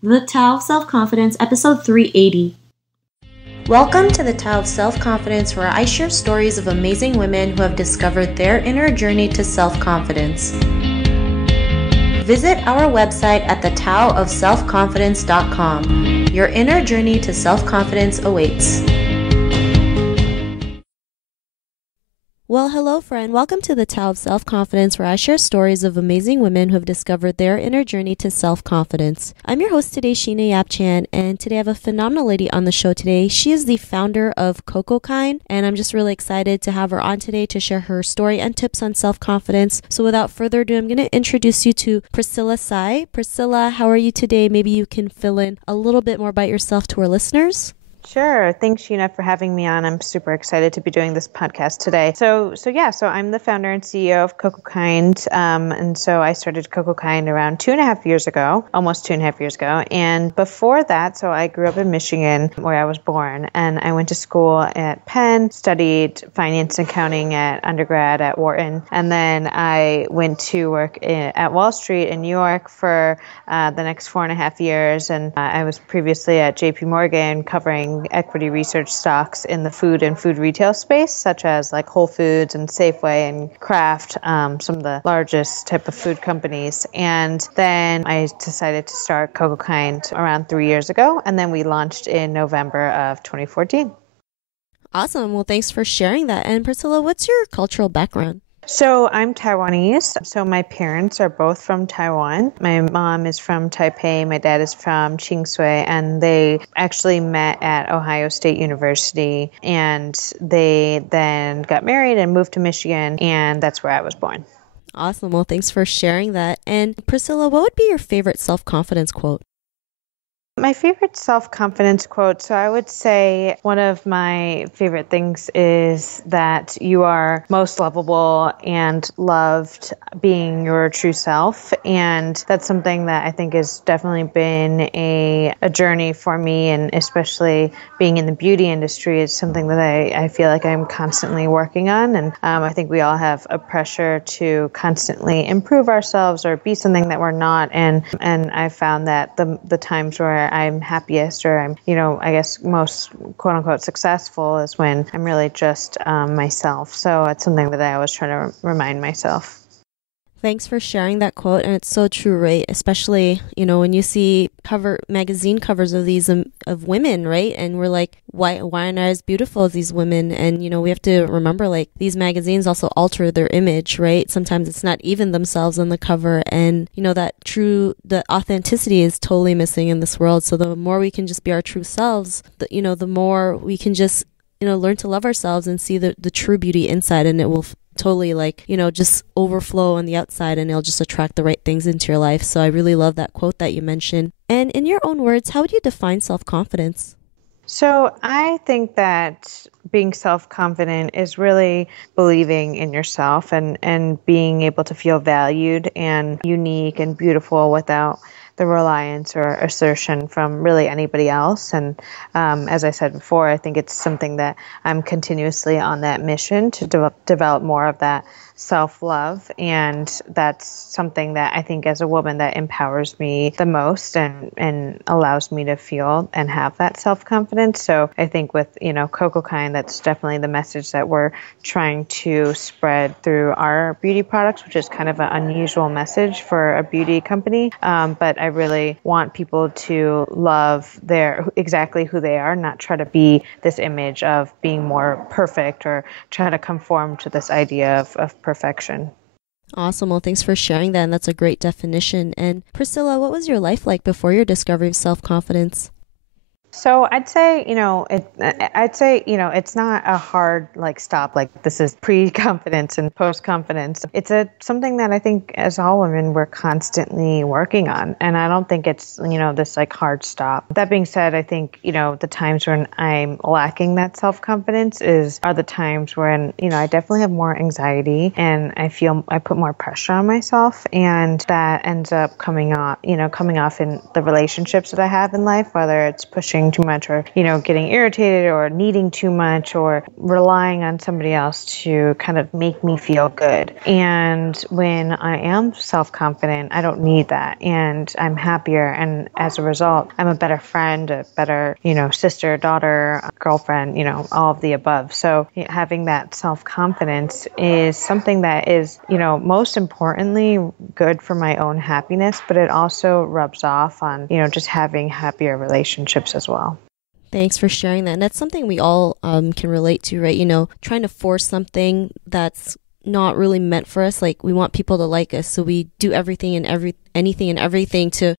The Tao of Self-Confidence, episode 380. Welcome to the Tao of Self-Confidence, where I share stories of amazing women who have discovered their inner journey to self-confidence. Visit our website at thetaoofselfconfidence.com. Your inner journey to self-confidence awaits. Well, hello, friend. Welcome to the Tao of Self-Confidence, where I share stories of amazing women who have discovered their inner journey to self-confidence. I'm your host today, Sheena Yap-Chan, and today I have a phenomenal lady on the show today. She is the founder of Cocokind, and I'm just really excited to have her on today to share her story and tips on self-confidence. So without further ado, I'm going to introduce you to Priscilla Tsai. Priscilla, how are you today? Maybe you can fill in a little bit more about yourself to our listeners. Sure. Thanks, Sheena, for having me on. I'm super excited to be doing this podcast today. So I'm the founder and CEO of Cocokind. And so I started Cocokind around 2.5 years ago, almost 2.5 years ago. And before that, so I grew up in Michigan, where I was born, and I went to school at Penn, studied finance and accounting at undergrad at Wharton. And then I went to work at Wall Street in New York for the next 4.5 years. And I was previously at JP Morgan covering equity research stocks in the food and food retail space, such as like Whole Foods and Safeway and Kraft, some of the largest type of food companies. And then I decided to start Cocokind around 3 years ago, and then we launched in November of 2014. Awesome. Well, thanks for sharing that. And Priscilla, what's your cultural background? So I'm Taiwanese. So my parents are both from Taiwan. My mom is from Taipei. My dad is from Qing, and they actually met at Ohio State University, and they then got married and moved to Michigan, and that's where I was born. Awesome. Well, thanks for sharing that. And Priscilla, what would be your favorite self-confidence quote? My favorite self-confidence quote, so I would say one of my favorite things is that you are most lovable and loved being your true self. And that's something that I think has definitely been a journey for me, and especially being in the beauty industry is something that I feel like I'm constantly working on. And I think we all have a pressure to constantly improve ourselves or be something that we're not. And I found that the times where I'm happiest, or I'm, I guess most quote unquote successful, is when I'm really just myself. So it's something that I always try to remind myself. Thanks for sharing that quote, and it's so true, right? Especially, when you see magazine covers of these of women, right? And we're like, why aren't I as beautiful as these women? And we have to remember, like, these magazines also alter their image, right? Sometimes it's not even themselves on the cover, and the authenticity is totally missing in this world. So the more we can just be our true selves, the more we can just learn to love ourselves and see the true beauty inside, and it will totally just overflow on the outside, and it'll just attract the right things into your life. So I really love that quote that you mentioned. And in your own words, how would you define self-confidence? So I think that being self-confident is really believing in yourself and being able to feel valued and unique and beautiful without the reliance or assertion from really anybody else. And as I said before, I think it's something that I'm continuously on that mission to develop more of that self-love. And that's something that I think as a woman that empowers me the most and allows me to feel and have that self-confidence. So I think with, Cocokind, that's definitely the message that we're trying to spread through our beauty products, which is kind of an unusual message for a beauty company. But I really want people to love exactly who they are, not try to be this image of being more perfect or try to conform to this idea of perfection. Awesome. Well, thanks for sharing that. And that's a great definition. And Priscilla, what was your life like before your discovery of self-confidence? So I'd say, it's not a hard stop, like this is pre-confidence and post-confidence. It's something that I think as all women, we're constantly working on. And I don't think it's, this hard stop. That being said, I think, the times when I'm lacking that self-confidence are the times when, I definitely have more anxiety and I feel I put more pressure on myself, and that ends up coming off in the relationships that I have in life, whether it's pushing pushing too much or, getting irritated or needing too much or relying on somebody else to kind of make me feel good. And when I am self-confident, I don't need that. And I'm happier. And as a result, I'm a better friend, a better, sister, daughter, girlfriend, all of the above. So having that self-confidence is something that is, most importantly, good for my own happiness, but it also rubs off on, just having happier relationships as well. Thanks for sharing that. And that's something we all can relate to, right? Trying to force something that's not really meant for us. Like we want people to like us. So we do everything and anything and everything to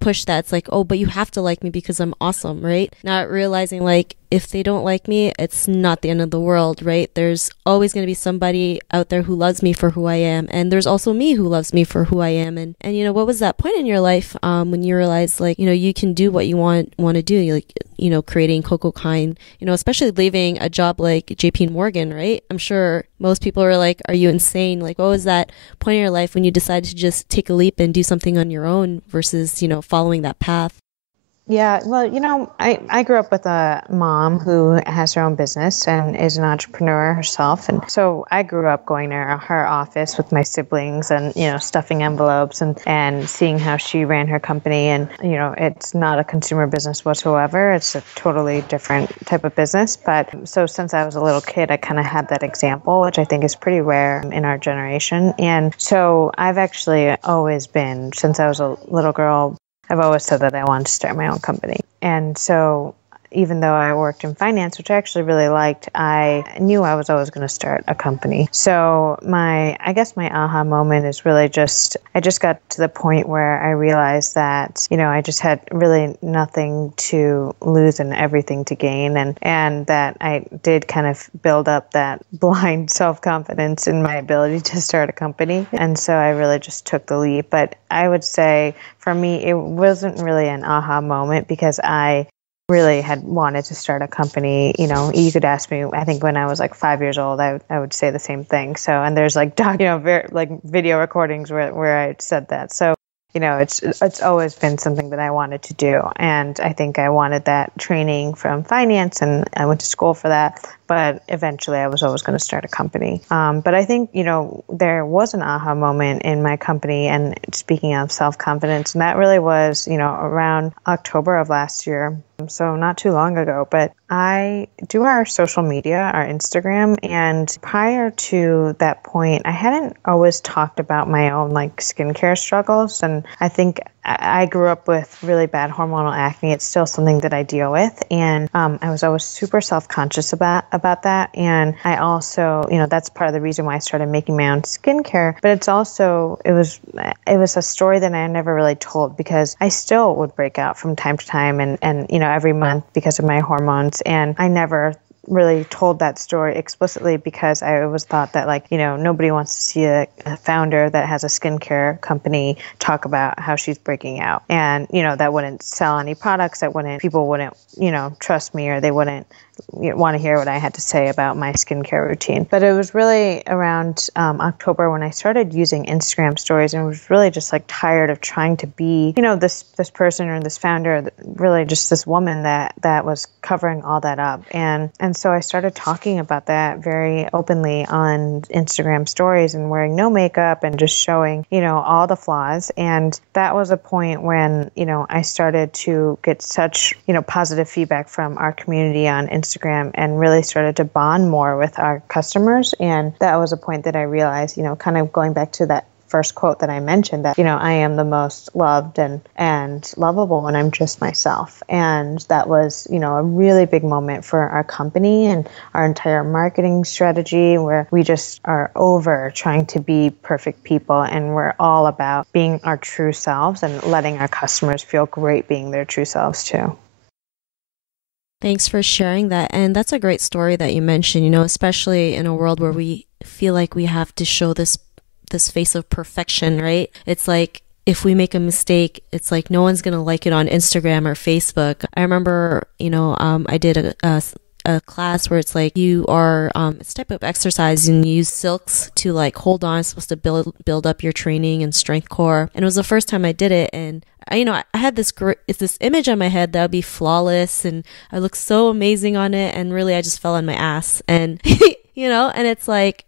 push that. It's like, oh, but you have to like me because I'm awesome, right? Not realizing like if they don't like me, it's not the end of the world, right? There's always going to be somebody out there who loves me for who I am. And there's also me who loves me for who I am. And what was that point in your life when you realized like, you can do what you want to do, like, creating Cocokind, especially leaving a job like JP Morgan, right? I'm sure most people are like, are you insane? Like, what was that point in your life when you decided to just take a leap and do something on your own versus, following that path? Yeah, well, I grew up with a mom who has her own business and is an entrepreneur herself. And so I grew up going to her office with my siblings and, stuffing envelopes and seeing how she ran her company. And, it's not a consumer business whatsoever. It's a totally different type of business. But so since I was a little kid, I kind of had that example, which I think is pretty rare in our generation. And so I've actually always been, since I was a little girl, I've always said that I wanted to start my own company. And so even though I worked in finance, which I actually really liked, I knew I was always going to start a company. So I guess my aha moment is really I just got to the point where I realized that, I just had really nothing to lose and everything to gain. And that I did kind of build up that blind self-confidence in my ability to start a company. And so I really just took the leap. But I would say for me, it wasn't really an aha moment because I really had wanted to start a company. You could ask me, I think when I was like 5 years old, I would say the same thing. So, and there's like, video recordings where I said that. So, it's always been something that I wanted to do. And I think I wanted that training from finance and I went to school for that. But eventually I was always going to start a company. But I think, there was an aha moment in my company. And speaking of self-confidence, and that really was, around October of last year. So not too long ago, but I do our social media, our Instagram. And prior to that point, I hadn't always talked about my own like skincare struggles. And I think I grew up with really bad hormonal acne. It's still something that I deal with. And I was always super self-conscious about that. And I also, that's part of the reason why I started making my own skincare. But it's also, it was a story that I never really told because I still would break out from time to time and every month because of my hormones. And I never really told that story explicitly because I always thought that nobody wants to see a founder that has a skincare company talk about how she's breaking out. And, that wouldn't sell any products, people wouldn't, trust me or they wouldn't want to hear what I had to say about my skincare routine. But it was really around October when I started using Instagram stories and was really just tired of trying to be, this person or this founder, really just this woman that was covering all that up. And so I started talking about that very openly on Instagram stories and wearing no makeup and just showing, all the flaws. And that was a point when, I started to get such, positive feedback from our community on Instagram and really started to bond more with our customers. And that was a point that I realized, kind of going back to that first quote that I mentioned that, I am the most loved and lovable when I'm just myself. And that was, a really big moment for our company and our entire marketing strategy where we just are over trying to be perfect people. And we're all about being our true selves and letting our customers feel great being their true selves too. Thanks for sharing that. And that's a great story that you mentioned, especially in a world where we feel like we have to show this face of perfection, right? It's like if we make a mistake, it's like no one's going to like it on Instagram or Facebook. I remember, I did a class where it's like you are it's a type of exercise and you use silks to like hold on. It's supposed to build up your training and strength core. And it was the first time I did it, and I had this image on my head that would be flawless and I look so amazing on it, and really I just fell on my ass. And and it's like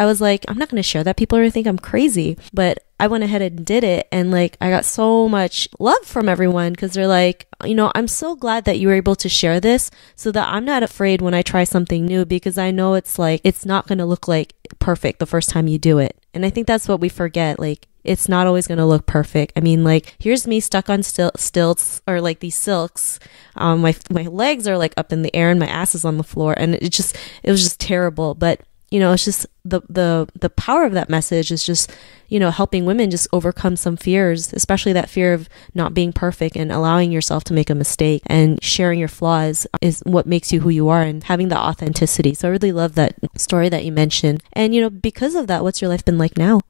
I was like, I'm not going to share that. People are going to think I'm crazy. But I went ahead and did it. And like, I got so much love from everyone because they're like, I'm so glad that you were able to share this so that I'm not afraid when I try something new, because I know it's like, it's not going to look like perfect the first time you do it. And I think that's what we forget. Like, it's not always going to look perfect. I mean, like, here's me stuck on stilts or like these silks. My legs are like up in the air and my ass is on the floor. And it was just terrible. But it's just the power of that message is just, helping women just overcome some fears, especially that fear of not being perfect, and allowing yourself to make a mistake, and sharing your flaws is what makes you who you are, and having the authenticity. So I really love that story that you mentioned. And, because of that, what's your life been like now?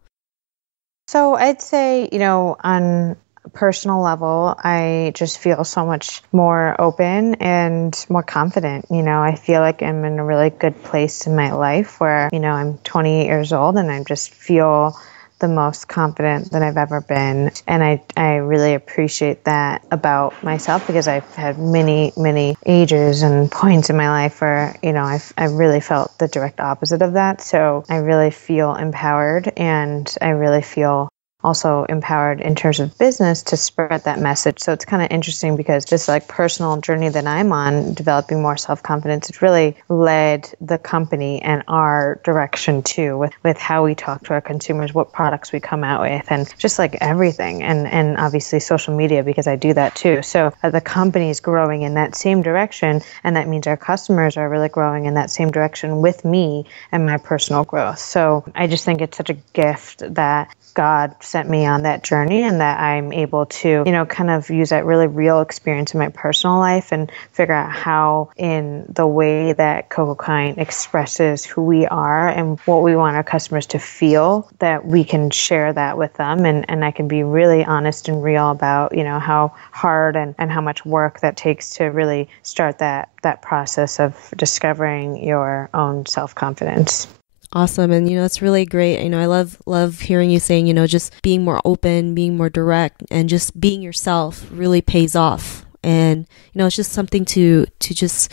So I'd say, on personal level, I just feel so much more open and more confident. I feel like I'm in a really good place in my life where, I'm 28 years old and I just feel the most confident that I've ever been. And I really appreciate that about myself, because I've had many, many ages and points in my life where, I really felt the direct opposite of that. So I really feel empowered, and I really feel also empowered in terms of business to spread that message. So it's kind of interesting because this like personal journey that I'm on, developing more self-confidence, it's really led the company and our direction too, with how we talk to our consumers, what products we come out with, and just like everything. And obviously social media, because I do that too. So the company is growing in that same direction, and that means our customers are really growing in that same direction with me and my personal growth. So I just think it's such a gift that God sent me on that journey, and that I'm able to, kind of use that really real experience in my personal life and figure out how, in the way that Cocokind expresses who we are and what we want our customers to feel, that we can share that with them. And I can be really honest and real about, how hard and how much work that takes to really start that process of discovering your own self-confidence. Awesome. And, it's really great. I love hearing you saying, just being more open, being more direct, and just being yourself really pays off. And, it's just something to just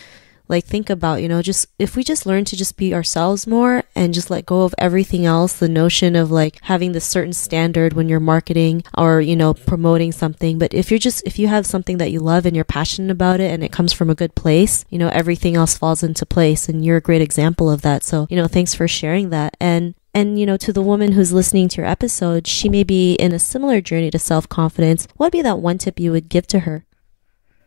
like think about, just if we just learn to just be ourselves more and just let go of everything else, the notion of like having this certain standard when you're marketing or, promoting something. But if you have something that you love and you're passionate about it and it comes from a good place, everything else falls into place. And you're a great example of that. So, thanks for sharing that. And to the woman who's listening to your episode, she may be in a similar journey to self-confidence. What would be that one tip you would give to her?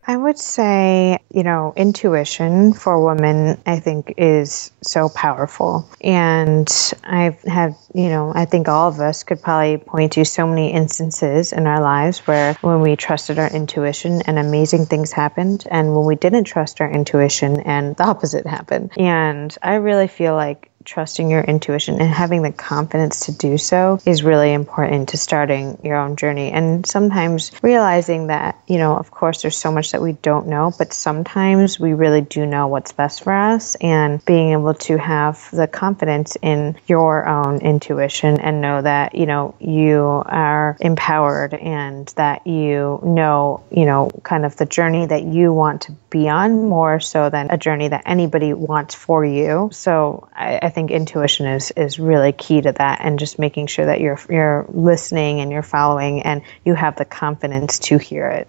I would say, intuition for women, I think, is so powerful. And I've had, I think all of us could probably point to so many instances in our lives where when we trusted our intuition and amazing things happened, and when we didn't trust our intuition and the opposite happened. And I really feel like trusting your intuition and having the confidence to do so is really important to starting your own journey. And sometimes realizing that, of course, there's so much that we don't know, but sometimes we really do know what's best for us, and being able to have the confidence in your own intuition and know that, you are empowered and that kind of the journey that you want to be on, more so than a journey that anybody wants for you. So I think intuition is really key to that, and just making sure that you're listening and you're following and you have the confidence to hear it.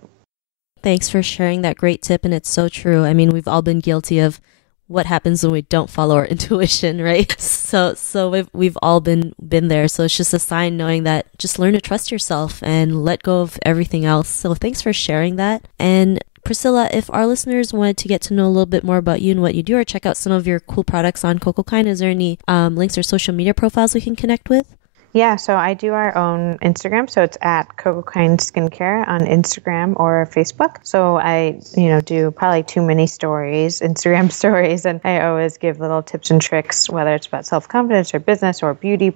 Thanks for sharing that great tip. And it's so true. I mean, we've all been guilty of what happens when we don't follow our intuition, right? So we've all been there. So it's just a sign knowing that just learn to trust yourself and let go of everything else. So thanks for sharing that. And Priscilla, if our listeners wanted to get to know a little bit more about you and what you do, or check out some of your cool products on Cocokind, is there any links or social media profiles we can connect with? Yeah, so I do our own Instagram. So it's at Cocokind Skincare on Instagram or Facebook. So I, do probably too many stories, Instagram stories, and I always give little tips and tricks, whether it's about self-confidence or business or beauty,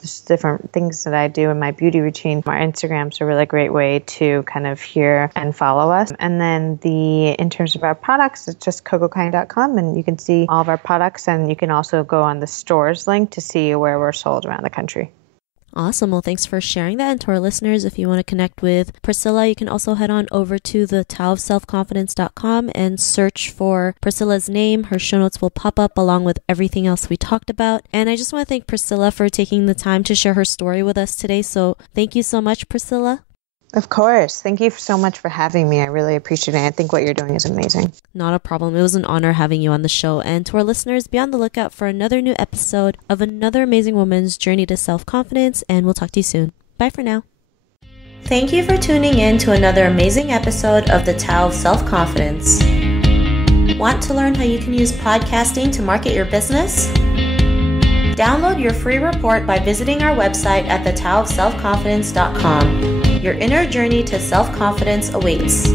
just different things that I do in my beauty routine. Our Instagram's a really great way to kind of hear and follow us. And then in terms of our products, it's just cocokind.com, and you can see all of our products, and you can also go on the stores link to see where we're sold around the country. Awesome. Well, thanks for sharing that. And to our listeners, if you want to connect with Priscilla, you can also head on over to the taoofselfconfidence.com and search for Priscilla's name. Her show notes will pop up along with everything else we talked about. And I just want to thank Priscilla for taking the time to share her story with us today. So thank you so much, Priscilla. Of course. Thank you so much for having me. I really appreciate it. I think what you're doing is amazing. Not a problem. It was an honor having you on the show. And to our listeners, be on the lookout for another new episode of another amazing woman's journey to self-confidence. And we'll talk to you soon. Bye for now. Thank you for tuning in to another amazing episode of the Tao of Self-Confidence. Want to learn how you can use podcasting to market your business? Download your free report by visiting our website at thetaoofselfconfidence.com. Your inner journey to self-confidence awaits.